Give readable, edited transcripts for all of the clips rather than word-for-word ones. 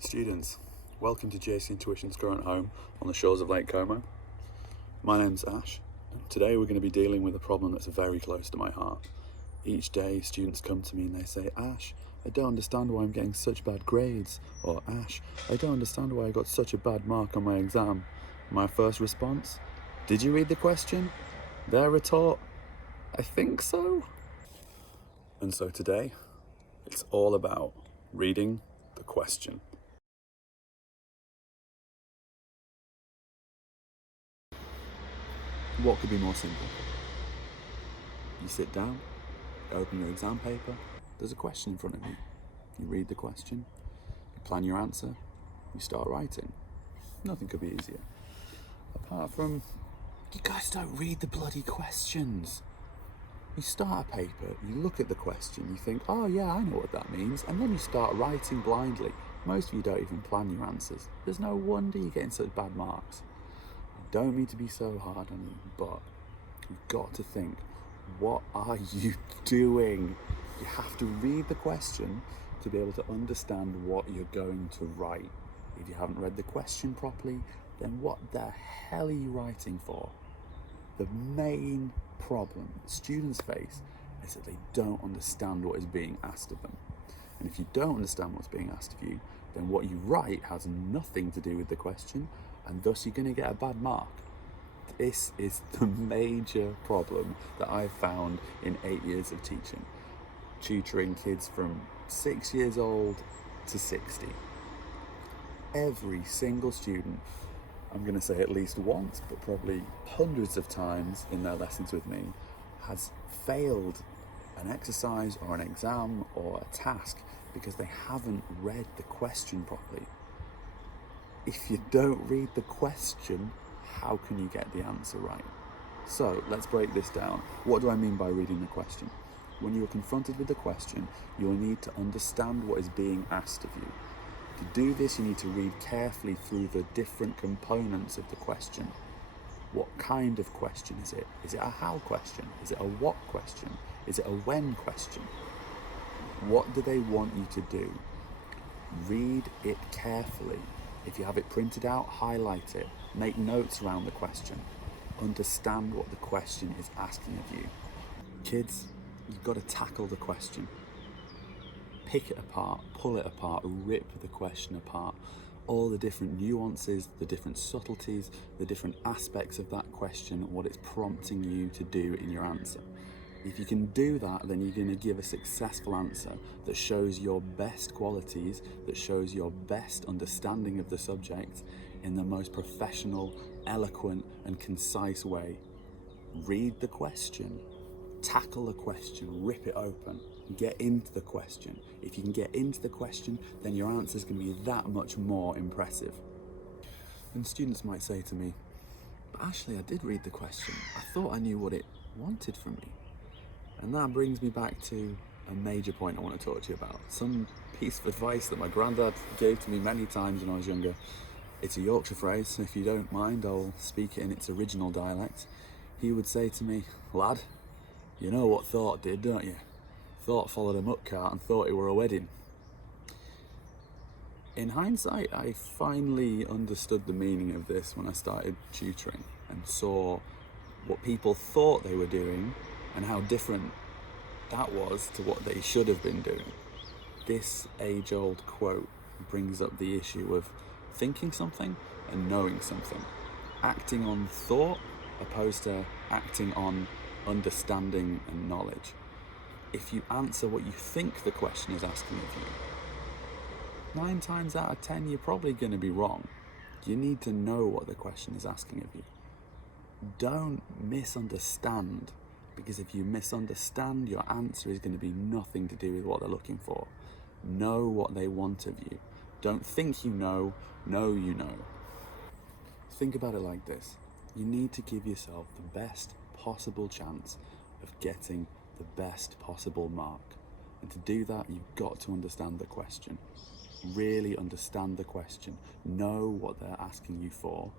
Students, welcome to JC Intuition's current home on the shores of Lake Como. My name's Ash, and today we're going to be dealing with a problem that's very close to my heart. Each day students come to me and they say, Ash, I don't understand why I'm getting such bad grades, or Ash, I don't understand why I got such a bad mark on my exam. My first response, did you read the question? Their retort, I think so. And so today, it's all about reading the question. What could be more simple? You sit down, open your exam paper, there's a question in front of you. You read the question, you plan your answer, you start writing. Nothing could be easier. Apart from, you guys don't read the bloody questions. You start a paper, you look at the question, you think, oh yeah, I know what that means, and then you start writing blindly. Most of you don't even plan your answers. There's no wonder you're getting such bad marks. I don't mean to be so hard on you, but you've got to think, what are you doing? You have to read the question to be able to understand what you're going to write. If you haven't read the question properly, then what the hell are you writing for? The main problem students face is that they don't understand what is being asked of them. And if you don't understand what's being asked of you, then what you write has nothing to do with the question, and thus you're going to get a bad mark. This is the major problem that I've found in 8 years of teaching. Tutoring kids from 6 years old to 60. Every single student, I'm going to say at least once, but probably hundreds of times in their lessons with me, has failed an exercise or an exam or a task because they haven't read the question properly. If you don't read the question, how can you get the answer right? So let's break this down. What do I mean by reading the question? When you are confronted with the question, you'll need to understand what is being asked of you. To do this, you need to read carefully through the different components of the question. What kind of question is it? Is it a how question? Is it a what question? Is it a when question? What do they want you to do? Read it carefully. If you have it printed out, highlight it. Make notes around the question. Understand what the question is asking of you. Kids, you've got to tackle the question. Pick it apart, pull it apart, rip the question apart. All the different nuances, the different subtleties, the different aspects of that question, what it's prompting you to do in your answer. If you can do that, then you're going to give a successful answer that shows your best qualities, that shows your best understanding of the subject in the most professional, eloquent, and concise way. Read the question, tackle the question, rip it open, get into the question. If you can get into the question, then your answer is going to be that much more impressive. And students might say to me, but Ashley, I did read the question. I thought I knew what it wanted from me. And that brings me back to a major point I want to talk to you about. Some piece of advice that my granddad gave to me many times when I was younger. It's a Yorkshire phrase, so if you don't mind, I'll speak it in its original dialect. He would say to me, lad, you know what thought did, don't you? Thought followed a muck cart and thought it were a wedding. In hindsight, I finally understood the meaning of this when I started tutoring and saw what people thought they were doing and how different that was to what they should have been doing. This age-old quote brings up the issue of thinking something and knowing something. Acting on thought opposed to acting on understanding and knowledge. If you answer what you think the question is asking of you, 9 times out of 10 you're probably going to be wrong. You need to know what the question is asking of you. Don't misunderstand, because if you misunderstand, your answer is going to be nothing to do with what they're looking for. Know what they want of you. Don't think you know you know. Think about it like this. You need to give yourself the best possible chance of getting the best possible mark. And to do that, you've got to understand the question. Really understand the question. Know what they're asking you for.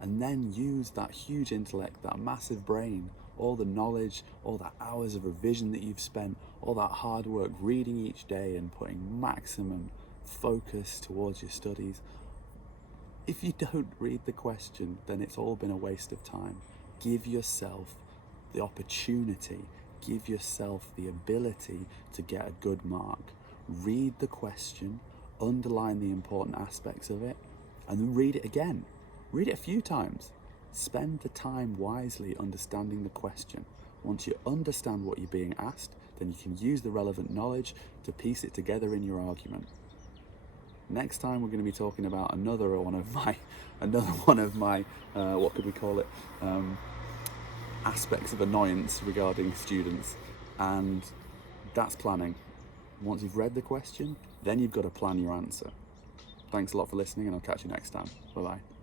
And then use that huge intellect, that massive brain, all the knowledge, all the hours of revision that you've spent, all that hard work reading each day and putting maximum focus towards your studies. If you don't read the question, then it's all been a waste of time. Give yourself the opportunity, give yourself the ability to get a good mark. Read the question, underline the important aspects of it, and then read it again. Read it a few times. Spend the time wisely understanding the question. Once you understand what you're being asked, then you can use the relevant knowledge to piece it together in your argument. Next time we're going to be talking about another one of my what could we call it, aspects of annoyance regarding students, and that's planning. Once you've read the question, then you've got to plan your answer. Thanks a lot for listening, and I'll catch you next time. Bye bye.